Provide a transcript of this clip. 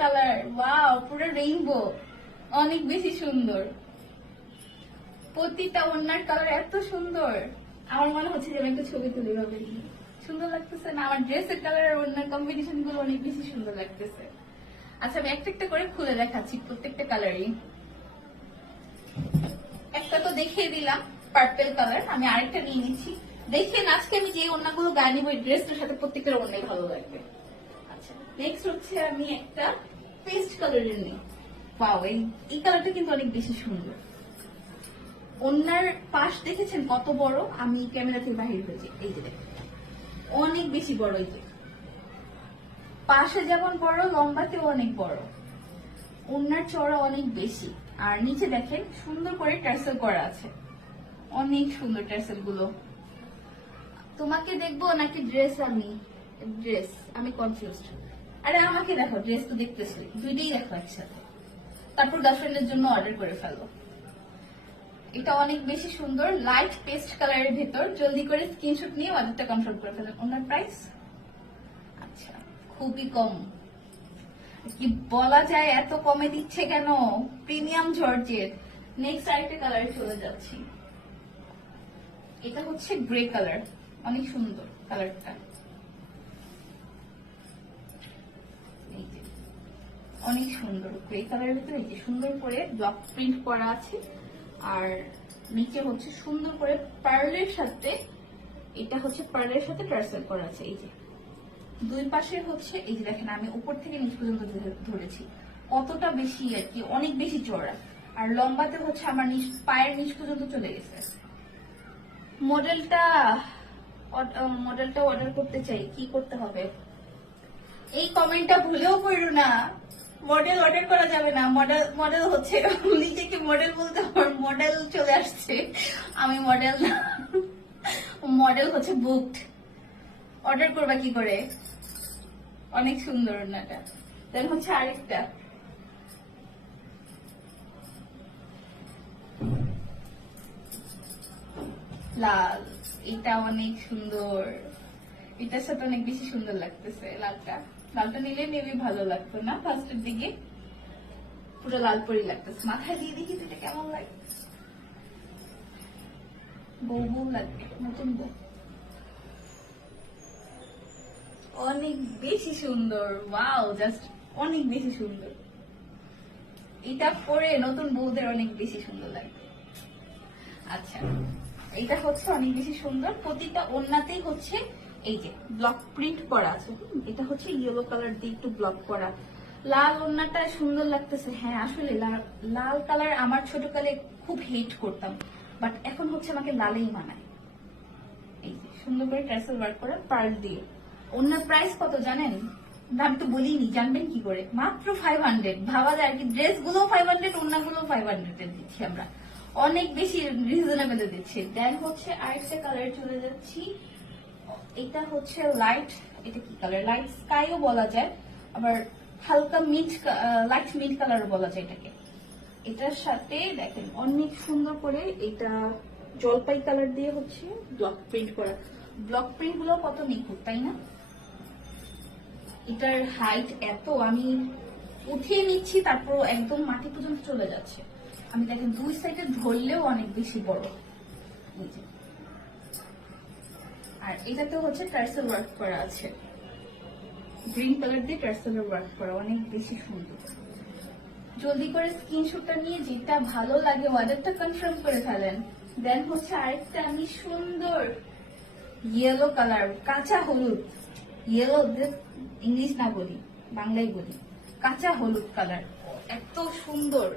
Colour, wow, পুরো rainbow, অনেক বেশি সুন্দর। প্রতিটা ওড়নার কালার এত সুন্দর, আমার মনে হচ্ছে যে আমি একটা ছবি তুলি ভাবে। সুন্দর লাগতেছে না? আমার ড্রেসের কালার আর ওড়নার কম্বিনেশন গুলো অনেক বেশি সুন্দর লাগতেছে। আচ্ছা, আমি একটা একটা করে খুলে দেখাচ্ছি প্রত্যেকটা কালারই। একটা তো দেখিয়ে দিলাম পার্পল কালার, আমি আরেকটা নিয়ে নিচ্ছি। দেখেন আজকে আমি যে ওড়নাগুলো গায়ে নিব, এই ড্রেসটার সাথে প্রত্যেকটা ওড়নাই ভালো লাগবে। আচ্ছা, নেক্সট হচ্ছে আমি একটা পেস্ট কালারের নিই। ওয়াও, এই কালারটা কিন্তু অনেক বেশি সুন্দর। ওড়নার পাশ দেখেছেন কত বড়? আমি ক্যামেরা থেকে বাহির হয়েছি, এই যে দেখেন অনেক বেশি বড়। এই যে পাশে যেমন বড়, লম্বাতেও অনেক বড়। ওড়নার চড়া অনেক বেশি। আর নিচে দেখেন সুন্দর করে টার্সেল করা আছে, অনেক সুন্দর টার্সেল গুলো। তোমাকে দেখবো নাকি ড্রেস? আমি কনফিউজড। আরে আমাকে দেখো, ড্রেস তো দেখতেছি, দুইটাই দেখো একসাথে, তারপর গার্লফ্রেন্ডের জন্য অর্ডার করে ফেলো। এটা অনেক বেশি সুন্দর, লাইট পেস্ট কালারের ভেতর। জলদি করে স্ক্রিনশট নিয়ে অর্ডারটা কনফার্ম করে ফেলেন। ওনার প্রাইস আচ্ছা খুবই কম, কি বলা যায়, এত কমে দিচ্ছে কেন? Premium georgette. নেক্সট আরেকটা কালারে চলে যাচ্ছি। এটা হচ্ছে গ্রে কালার, অনেক সুন্দর কালারটা, অনেক সুন্দর গ্রে কালারের ভিতরে এই যে সুন্দর করে ব্লক প্রিন্ট করা আছে। আর নিচে হচ্ছে সুন্দর করে পার্লের সাথে, এটা হচ্ছে পার্লের সাথে টার্সেল করা আছে। এই যে দুই পাশে হচ্ছে, এই যে দেখেন আমি উপর থেকে নিচ পর্যন্ত ধরেছি, কতটা বেশি আর কি, অনেক বেশি চড়া। আর লম্বাতে হচ্ছে আমার পায়ের নিচ পর্যন্ত চলে গেছে। মডেলটা অর্ডার করতে চাই, কি করতে হবে? এই কমেন্টটা ভুলেও করো না, মডেল অর্ডার করা যাবে না। মডেল হচ্ছে, নিজেকে মডেল বলতে আমার মডেল চলে আসছে, আমি মডেল না, মডেল হচ্ছে বুকড। অর্ডার করবা কি করে? অনেক সুন্দর ওড়নাটা। দেন হচ্ছে আরেকটা, লাল, এটা অনেক সুন্দর, এটার সাথে অনেক বেশি সুন্দর লাগতেছে। লালটা নিলে নেবি ভালো লাগতো না ফার্স্টের দিকে, পুরো লাল পরি লাগতেছে। মাথায় দিয়ে দেখি এটা কেমন লাগে, বউ লাগবে, নতুন বউ। অনেক বেশি সুন্দর, ওয়াও, জাস্ট অনেক বেশি সুন্দর। এটা পরে নতুন বউদের অনেক বেশি সুন্দর লাগবে। আচ্ছা, এটা হচ্ছে অনেক বেশি সুন্দর, প্রতিটা ওড়নাতেই হচ্ছে এই যে ব্লক প্রিন্ট করা আছে। এটা হচ্ছে ইয়েলো কালার দিয়ে একটু ব্লক করা। লাল ওড়নাটা সুন্দর লাগতেছে। হ্যাঁ, আসলে লাল কালার আমার ছোটকালে খুব হেট করতাম, বাট এখন হচ্ছে আমাকে লালেই মানায়। এই যে সুন্দর করে ট্যাসেল ওয়ার্ক করা পার্ল দিয়ে। ওড়নার প্রাইস কত জানেন? দাম তো বলিনি, জানবেন কি করে? মাত্র 500। ভাবা যায় কি, ড্রেস গুলো 500, ওড়না গুলো 500 দিচ্ছি আমরা, অনেক বেশি রিজনেবল দিচ্ছি। দেন হচ্ছে আরেকটা কালার চলে যাচ্ছি। এটা হচ্ছে লাইট, এটা কি কালার? লাইট স্কাইও বলা যায়, আবার হালকা লাইট মিন্ট কালারও বলা যায় এটাকে। এটার সাথে দেখেন অনেক সুন্দর করে এটা জলপাই কালার দিয়ে হচ্ছে ব্লক প্রিন্ট করা। ব্লক প্রিন্ট গুলো কত নিখুঁত, তাই না? এটার হাইট এত, আমি উঠিয়ে নিচ্ছি তারপর একদম মাটি পর্যন্ত চলে যাচ্ছে। আমি দেখেন দুই সাইডে ধরলেও অনেক বেশি বড়। আর এটাতে হচ্ছে টার্সেল ওয়ার্ক করা আছে, গ্রিন কালার দিয়ে টার্সেল ওয়ার্ক করা, অনেক বেশি সুন্দর। জলদি করে স্ক্রিনশটটা নিয়ে যেটা ভালো লাগে অর্ডারটা কনফার্ম করে ফেলেন। দেন হচ্ছে আরেকটা আমি সুন্দর ইয়েলো কালার, কাঁচা হলুদ, ইয়েলো ইংলিশ না বলি, বাংলায় বলি, কাঁচা হলুদ কালার, এত সুন্দর।